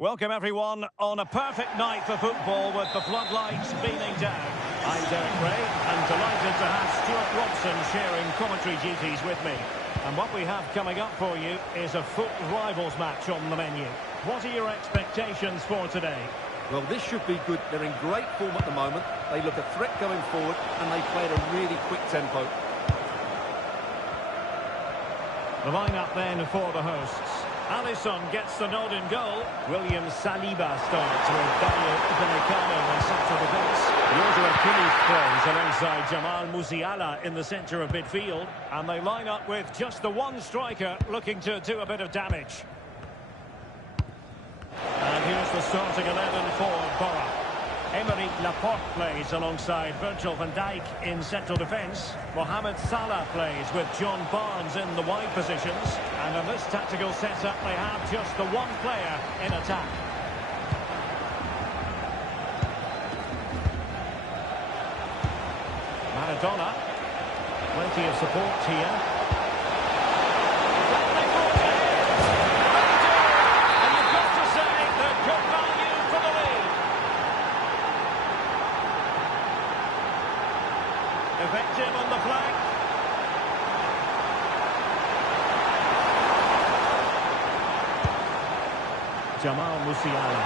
Welcome everyone on a perfect night for football with the floodlights beaming down. I'm Derek Ray and delighted to have Stuart Robson sharing commentary duties with me. And what we have coming up for you is a foot rivals match on the menu. What are your expectations for today? Well, this should be good. They're in great form at the moment. They look a threat going forward and they play at a really quick tempo. The lineup then for the hosts. Alisson gets the nod in goal. William Saliba starts with Dario Upamecano in central defence. Joshua Kimmich plays alongside Jamal Musiala in the centre of midfield. And they line up with just the one striker looking to do a bit of damage. And here's the starting 11 for Borough. Aymeric Laporte plays alongside Virgil van Dijk in central defence. Mohamed Salah plays with John Barnes in the wide positions. And in this tactical setup, they have just the one player in attack. Maradona. Plenty of support here. Effective on the flank. Jamal Musiala.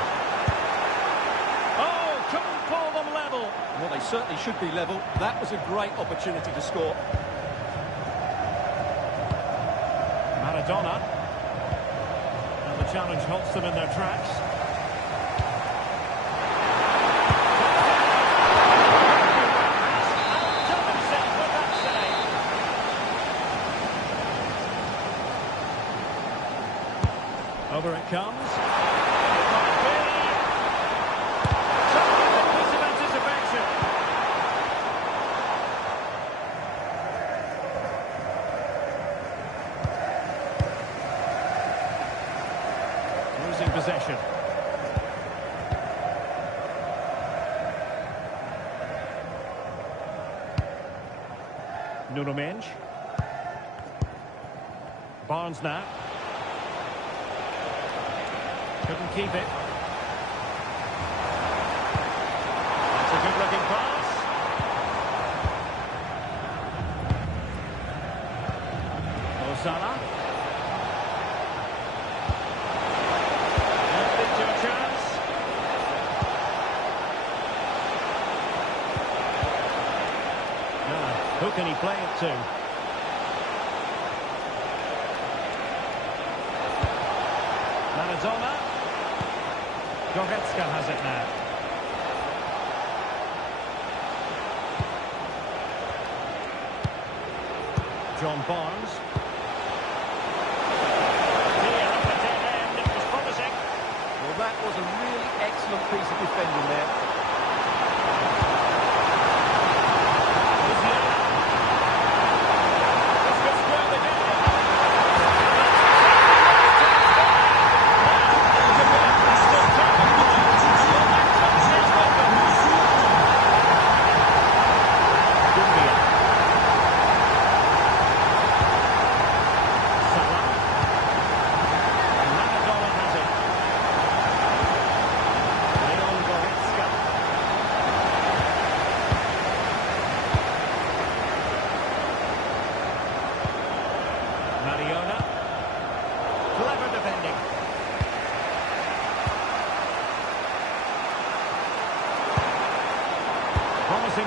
Oh, couldn't pull them level. Well, they certainly should be level. That was a great opportunity to score. Maradona. And the challenge halts them in their tracks. Over it comes. It might be. Some piece of anticipation. Losing possession. Nuno Mendes. Barnes now. Couldn't keep it. That's a good-looking pass. Salah. Left it to a chance. Now, who can he play it to? Maradona. Goretzka has it now. John Barnes. Here at the dead end, it was promising. Well, that was a really excellent piece of defending there.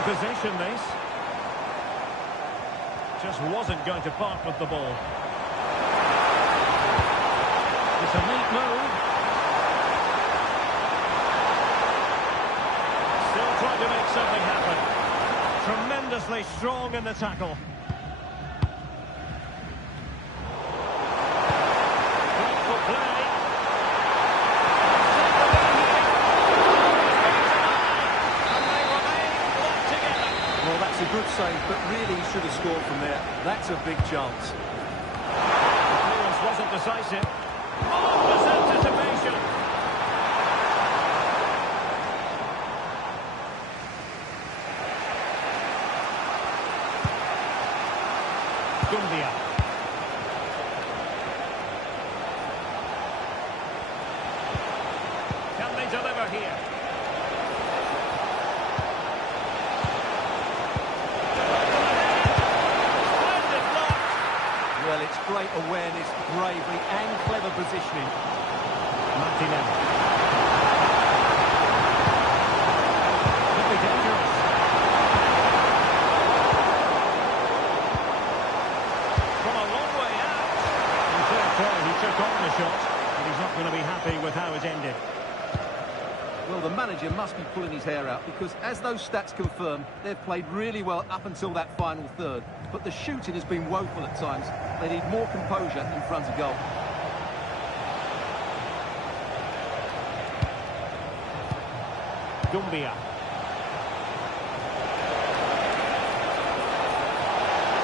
Possession this. Just wasn't going to part with the ball. It's a neat move. Still trying to make something happen. Tremendously strong in the tackle. Wonderful play. That's a good save, but really he should have scored from there. That's a big chance. The clearance wasn't decisive. Marvellous anticipation. Gumbia. great awareness, bravery and clever positioning. Martinelli. Could be dangerous. From a long way out. And fair play, he took on the shot, but he's not going to be happy with how it ended. Well, the manager must be pulling his hair out because, as those stats confirm, they've played really well up until that final third. But the shooting has been woeful at times. They need more composure in front of goal. Dumbia.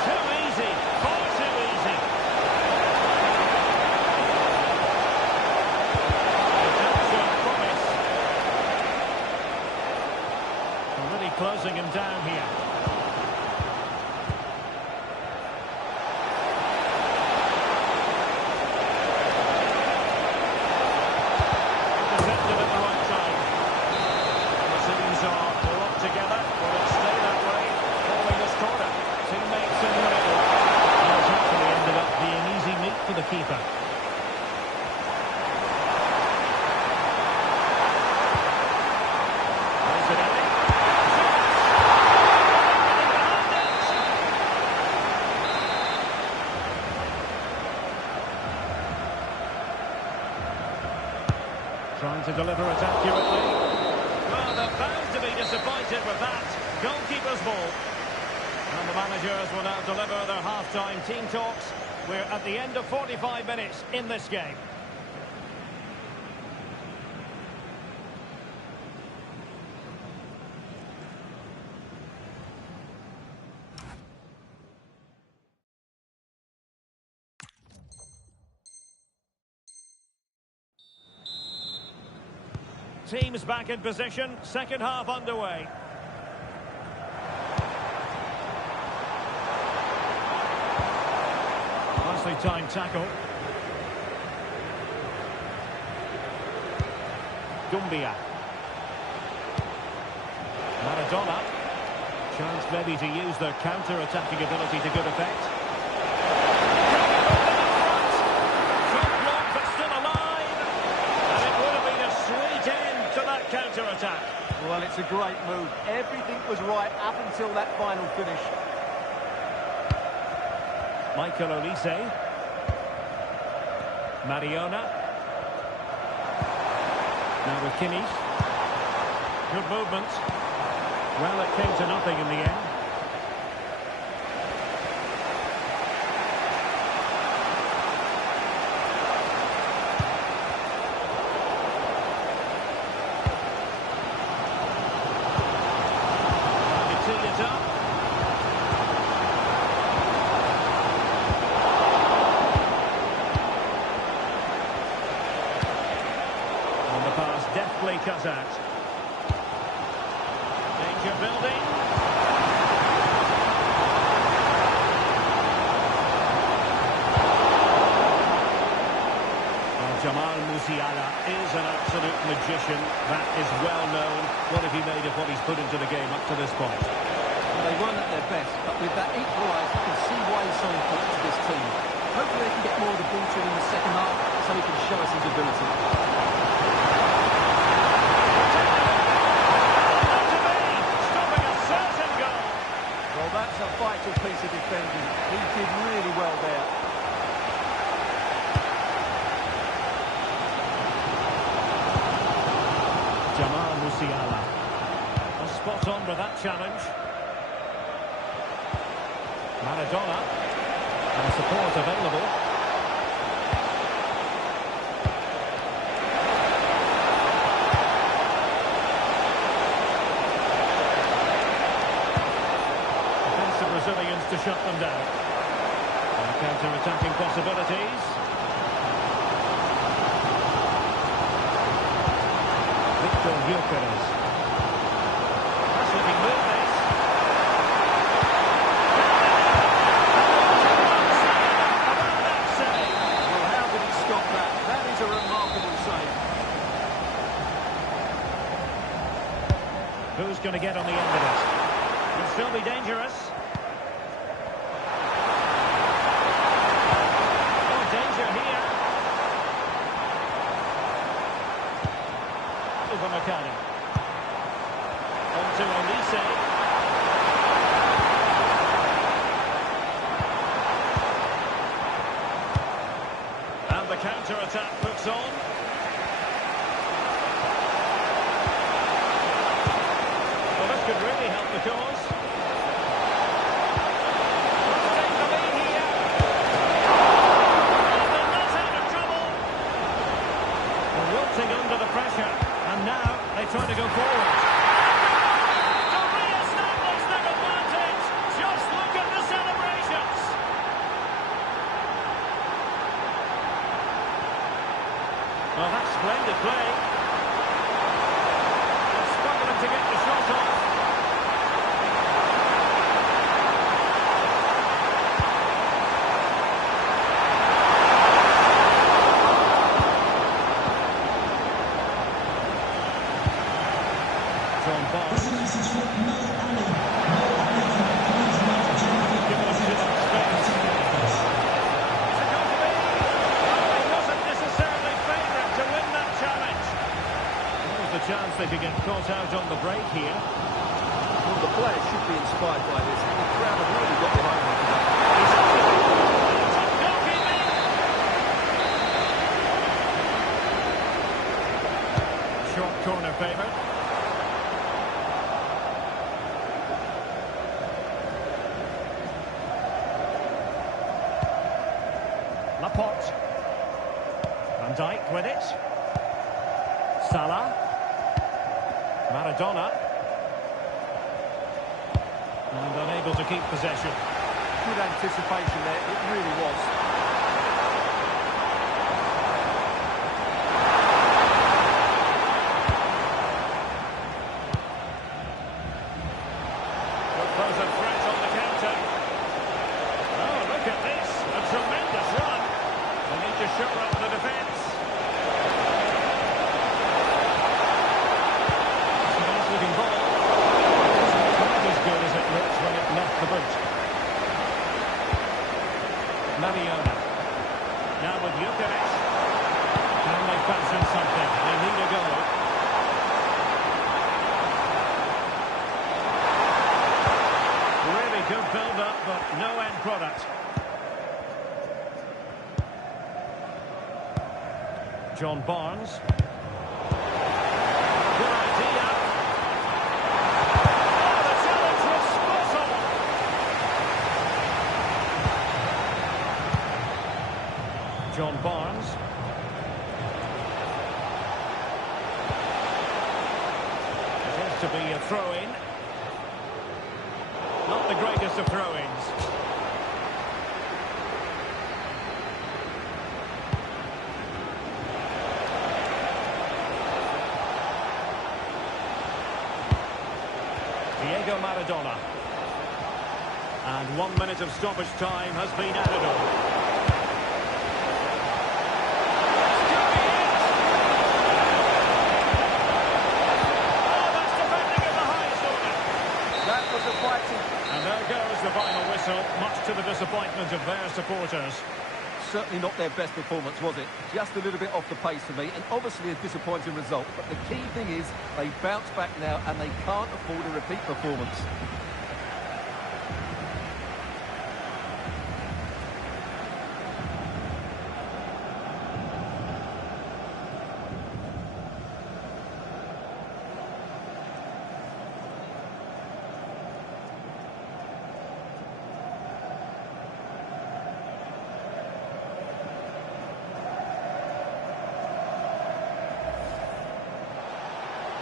Too easy, far too easy. Promise. Already closing him down here. Intercepted at the right time. The teams are locked together. Will it stay that way? Following this corner. Teammates in the middle. And it's actually ended up being easy meat for the keeper. Trying to deliver it accurately. Well, they're bound to be disappointed with that. Goalkeeper's ball. And the managers will now deliver their half-time team talks. We're at the end of 45 minutes in this game. Teams back in position, second half underway. Nicely timed tackle. Dumbia. Maradona. Chance maybe to use their counter-attacking ability to good effect. Counter-attack. Well, it's a great move. Everything was right up until that final finish. Michael Olise. Mariona. Now with Kimmich. Good movement. Well, it came to nothing in the end. Deftly cut out. Danger building. Well, Jamal Musiala is an absolute magician. That is well known. What have he made of what he's put into the game up to this point? Well, they weren't at their best, but with that equaliser, you can see why he's so important to this team. Hopefully they can get more of the ball to him in the second half so he can show us his ability. That's a vital piece of defending. He did really well there. Jamal Musiala. Spot on with that challenge. Maradona. And support available. Brazilians to shut them down. And counter-attacking possibilities. Victor Gyökeres. That's looking good, this. That save. Well, how did he stop that? That is a remarkable save. Who's going to get on the end of it? Could still be dangerous. save. And the counter-attack puts on. Well, this could really help the cause. Let's take the lead here. And they're not out of trouble. They're wilting under the pressure. And now they try to go forward. To re-establish their advantage. Just look at the celebrations. Well, that's splendid play. They're struggling to get the shot off. John Barnes. Given us just space. Is it going to be? Oh, he wasn't necessarily favourite to win that challenge. There's the chance they could get caught out on the break here. Well, the players should be inspired by this, and the crowd have really got behind them today. Top goalkeeping. Short corner favourite. Laporte. Van Dijk with it. Salah. Maradona. And unable to keep possession. Good anticipation there, it really was. Throws a threat on the counter. Oh, look at this. A tremendous run. They need to shore up the defence. It's a nice looking ball. It's not quite as good as it looks when it left the boot. Mariona. Now with Jukic. Can they fashion something? They need a goal. Really good build-up, but no end product. John Barnes. Good idea. Oh, the challenge was spot on. John Barnes. It is to be a throw-in. Not the greatest of throw-ins. Diego Maradona. And 1 minute of stoppage time has been added on. Oh, that's defending at the highest order. That was a fighting. And there goes the final whistle, much to the disappointment of their supporters. Certainly not their best performance, was it? Just a little bit off the pace for me, and obviously a disappointing result. But the key thing is they bounce back now, and they can't afford a repeat performance.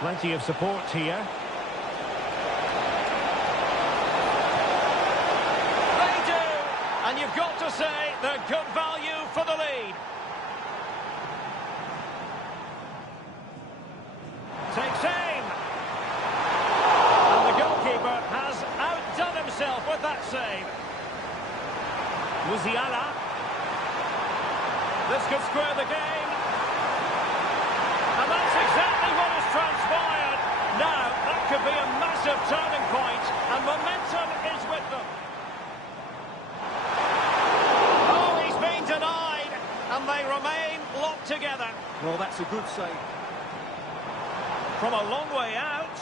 Plenty of support here. They do! And you've got to say they're good value for the lead. Takes aim. And the goalkeeper has outdone himself with that save. Musiala. This could square the game. And that's exactly what has transpired. Now, that could be a massive turning point, and momentum is with them. Oh, he's been denied, and they remain locked together. Well, that's a good save. From a long way out.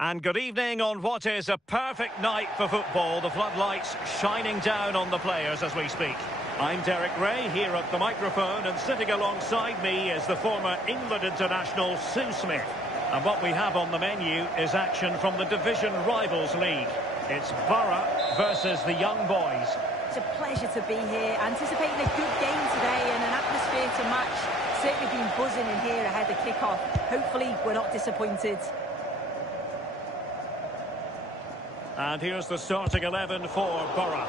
And good evening on what is a perfect night for football. The floodlights shining down on the players as we speak. I'm Derek Ray here at the microphone, and sitting alongside me is the former England international Sue Smith. And what we have on the menu is action from the Division Rivals League. It's Borough versus the Young Boys. It's a pleasure to be here, anticipating a good game today and an atmosphere to match. Certainly been buzzing in here ahead of kick-off. Hopefully we're not disappointed. And here's the starting 11 for Borough.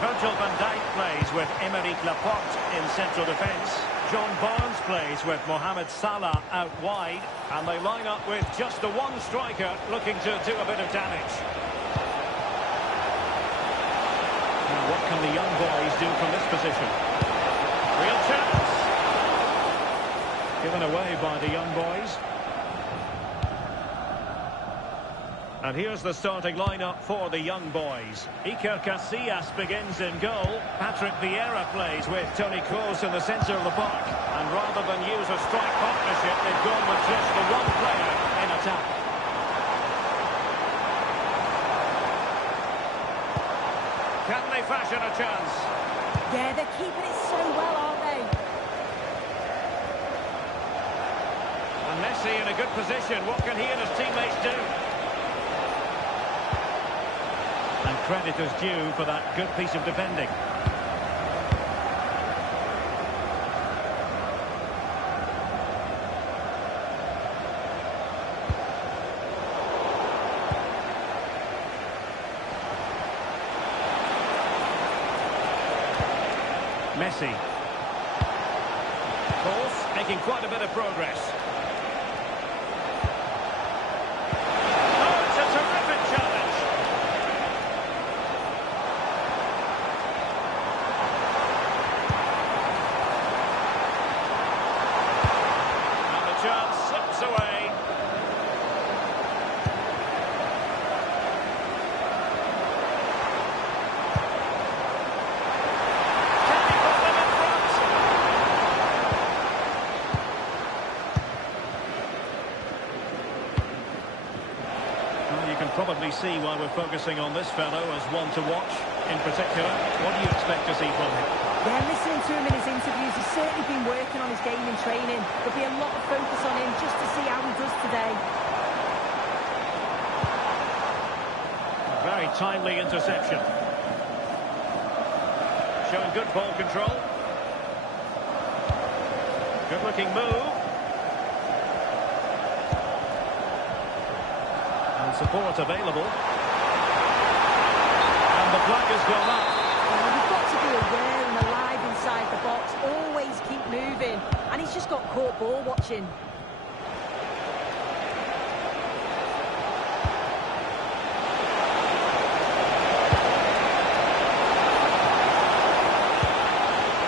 Virgil van Dijk plays with Aymeric Laporte in central defence. John Barnes plays with Mohamed Salah out wide. And they line up with just the one striker looking to do a bit of damage. Now what can the young boys do from this position? Real chance. Given away by the young boys. And here's the starting lineup for the young boys. Iker Casillas begins in goal. Patrick Vieira plays with Toni Kroos in the centre of the park. And rather than use a strike partnership, they've gone with just the one player in attack. Can they fashion a chance? Yeah, they're keeping it so well, aren't they? And Messi in a good position. What can he and his teammates do? And credit is due for that good piece of defending. Messi. Kroos making quite a bit of progress. Probably see why we're focusing on this fellow as one to watch in particular. What do you expect to see from him? Yeah, listening to him in his interviews, he's certainly been working on his game in training. There'll be a lot of focus on him just to see how he does today. A very timely interception. Showing good ball control. Good looking move. Support available. And the flag has gone up. Well, you've got to be aware and alive inside the box. Always keep moving. And he's just got caught ball watching.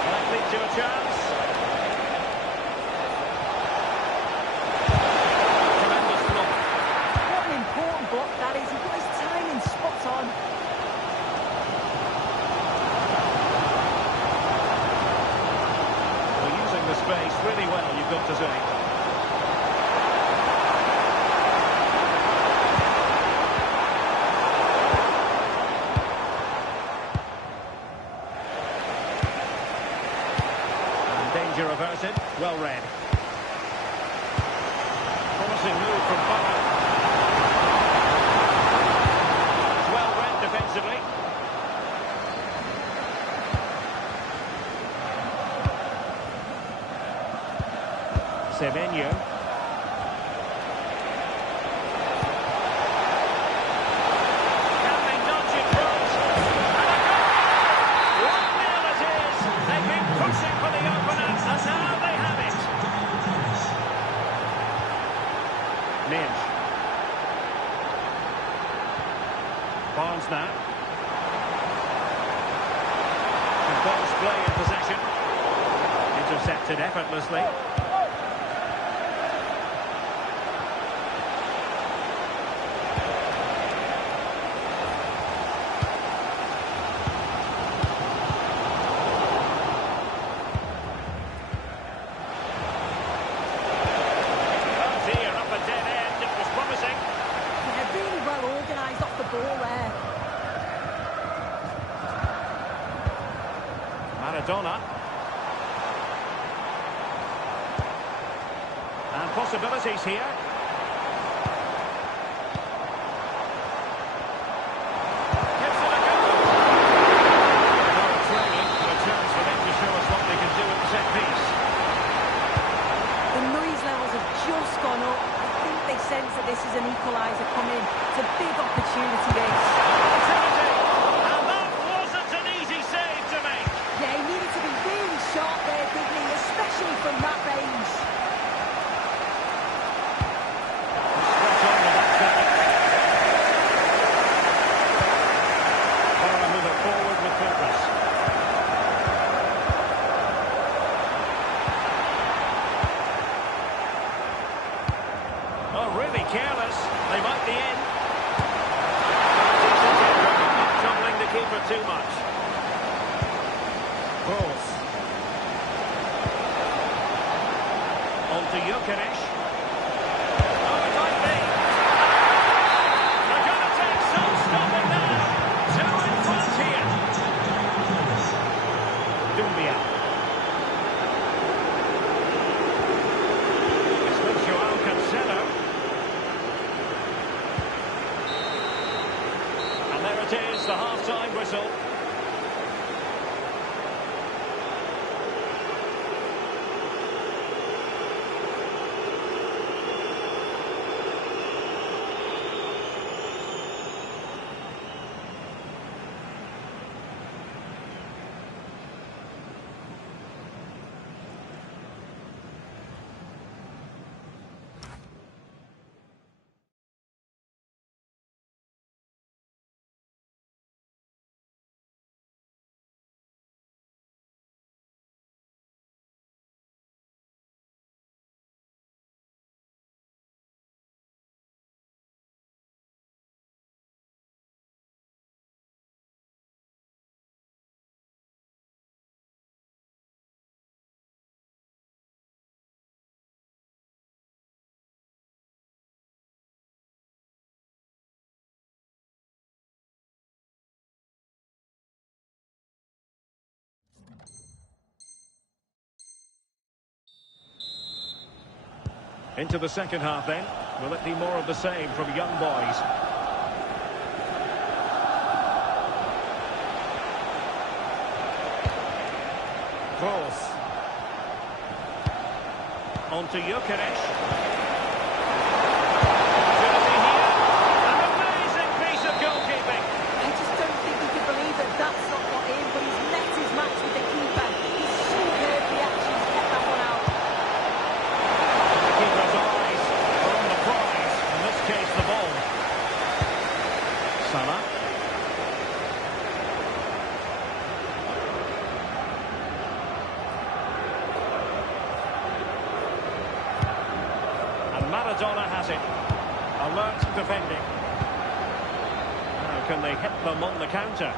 That leads to a chance. Really well, you've got to say. And danger averted, well read. Promising move from Badk. Well read defensively. Semenyo. Can they nudge it front? And a goal! 1-0 it is. They've been pushing for the opener, and now they have it. Midge. Barnes now. And balls play in possession. Intercepted effortlessly. Maradona. And possibilities here. Gives it a go. Well training, and a chance for them to show us what they can do at the set piece. The noise levels have just gone up. I think they sense that this is an equaliser coming. It's a big opportunity, this. Opportunity! And that wasn't an easy save to make. Yeah, he needed to be really sharp there, didn't he? Especially from that range. Spot on the backside. Borough move it forward with purpose. Oh, really careless. They might be in. Not troubling the keeper too much. Cross. On to Gyökeres. Oh, it might be. They're going to take some stopping now. Two in front here. Dumbia. It's with Joao Cancelo. And there it is, the half-time whistle. Into the second half then. Will it be more of the same from young boys? Cross. On to Gyökeres. Opportunity here. An amazing piece of goalkeeping. I just don't think he can believe that that's not got in, but he's met his match with the keeper. He's superbly actually kept that one out. The keeper's eyes are on the prize. In this case, the ball. Salah. Maradona has it. Alert defending. Now can they hit them on the counter?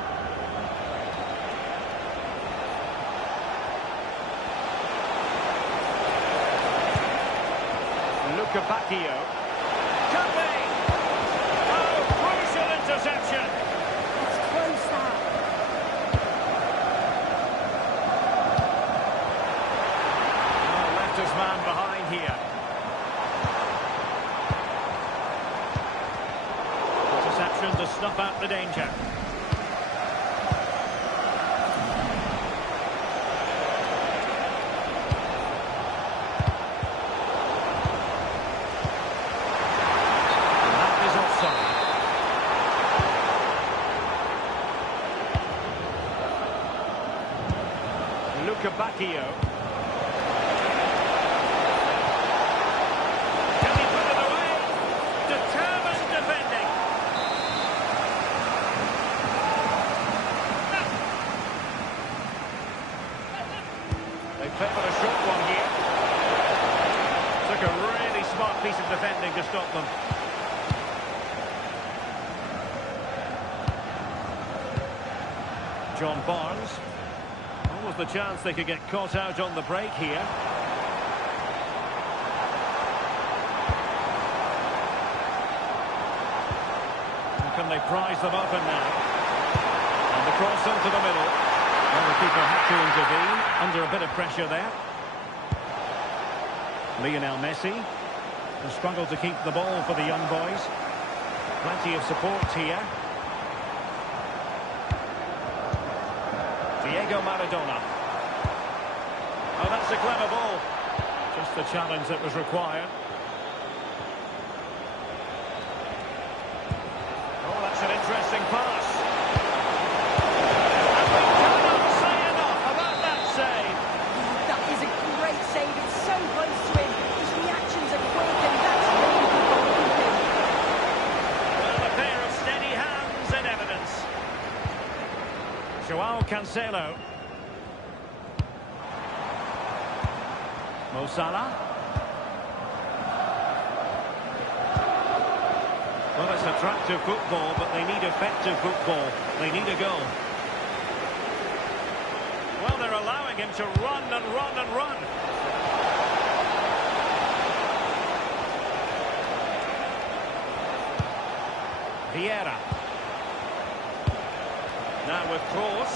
Badk. Can be! Oh, crucial interception! It's close, that. Oh, left his man behind here. Interception to snuff out the danger. Badk. Can he put it away? Determined defending. They favoured a short one here. Took a really smart piece of defending to stop them. John Barnes. Was the chance they could get caught out on the break here. And can they prize them open now? And the cross into the middle. Well, the keeper had to intervene, under a bit of pressure there. Lionel Messi has struggled to keep the ball for the young boys. Plenty of support here. Diego Maradona. Oh, that's a clever ball. Just the challenge that was required. Oh, that's an interesting pass. And we cannot say enough about that save. That is a great save. It's so close to him. His reactions are quick, and that's really good goalkeeping. Well, a pair of steady hands in evidence. Joao Cancelo. Mo Salah. Well, it's attractive football, but they need effective football. They need a goal. Well, they're allowing him to run and run and run. Vieira. Now with Kroos.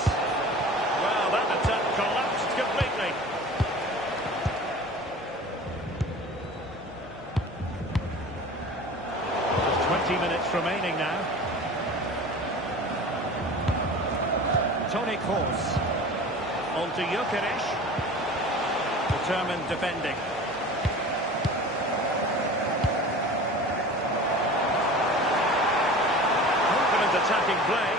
Well, that attack collapsed completely. Just 20 minutes remaining now. Toni Kroos. On to Gyökeres. Determined defending. Confident attacking play.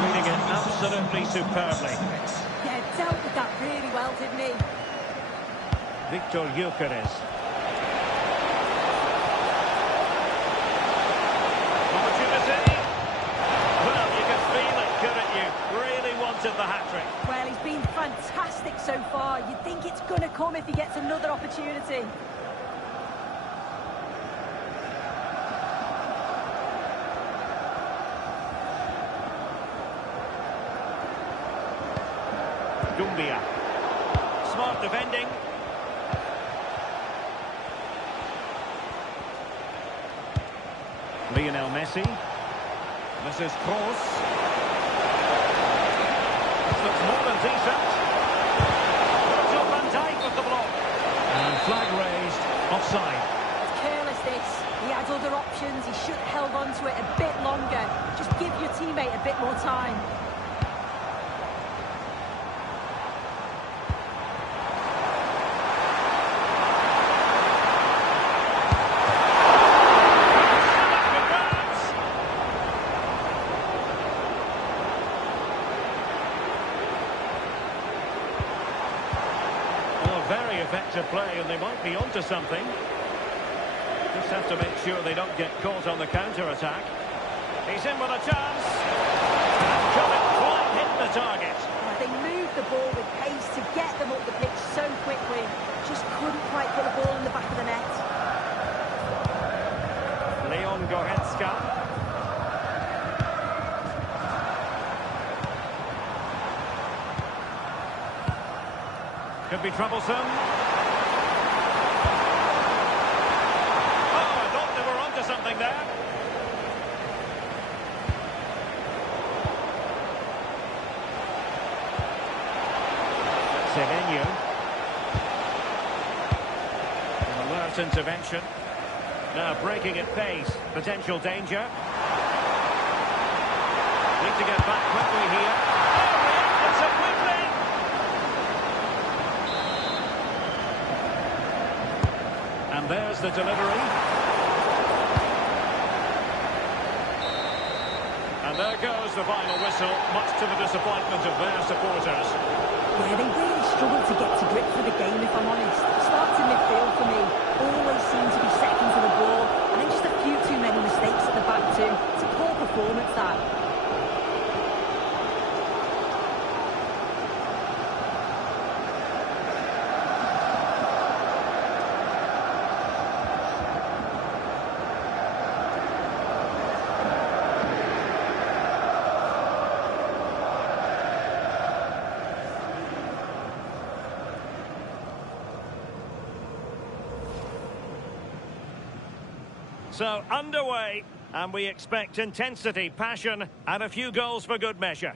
Reading it absolutely superbly. Yeah, dealt with that really well, didn't he? Victor Gyökeres. Opportunity. Well, you could feel it, couldn't you? Really wanted the hat-trick. Well, he's been fantastic so far. You'd think it's going to come if he gets another opportunity. Dumbia. Smart defending. Lionel Messi. This is Kroos. This looks more than decent. Virgil van Dijk with the block. And flag raised. Offside. It's careless, this. He had other options. He should have held on to it a bit longer. Just give your teammate a bit more time. Very effective play, and they might be onto something. Just have to make sure they don't get caught on the counter-attack. He's in with a chance. And couldn't quite hit the target. They moved the ball with pace to get them up the pitch so quickly. Just couldn't quite put the ball in the back of the net. Leon Goretzka. Could be troublesome. Oh, I thought they were onto something there. Semenyo. An alert intervention. Now breaking at pace. Potential danger. Need to get back quickly here. Oh, reacted so quickly. And there's the delivery. And there goes the final whistle, much to the disappointment of their supporters. Yeah, they really struggled to get to grips with the game, if I'm honest. Starts in midfield for me. Always seem to be second to the ball. And then just a few too many mistakes at the back too. It's a poor performance, that. So, underway, and we expect intensity, passion, and a few goals for good measure.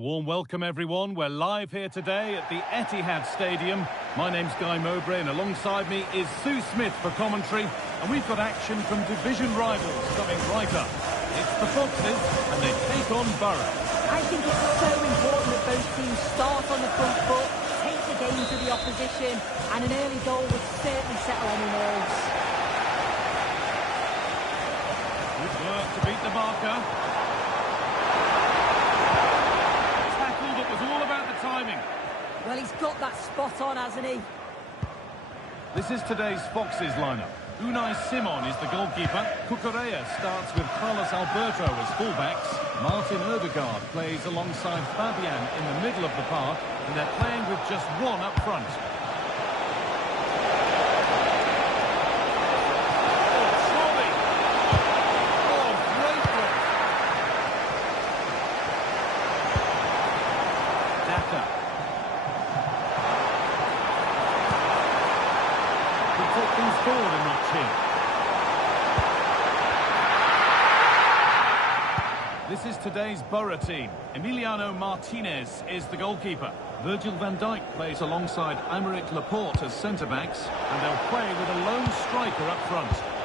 A warm welcome, everyone. We're live here today at the Etihad Stadium. My name's Guy Mowbray, and alongside me is Sue Smith for commentary. And we've got action from division rivals coming right up. It's the Foxes, and they take on Borough. I think it's so important that both teams start on the front foot, take the game to the opposition, and an early goal would certainly settle any nerves. Good work to beat the marker. Well, he's got that spot on, hasn't he? This is today's Foxes lineup. Unai Simon is the goalkeeper. Cucurella starts with Carlos Alberto as fullbacks. Martin Odegaard plays alongside Fabian in the middle of the park, and they're playing with just one up front. Forward a notch here. This is today's Borough team. Emiliano Martinez is the goalkeeper. Virgil van Dijk plays alongside Aymeric Laporte as centre-backs, and they'll play with a lone striker up front.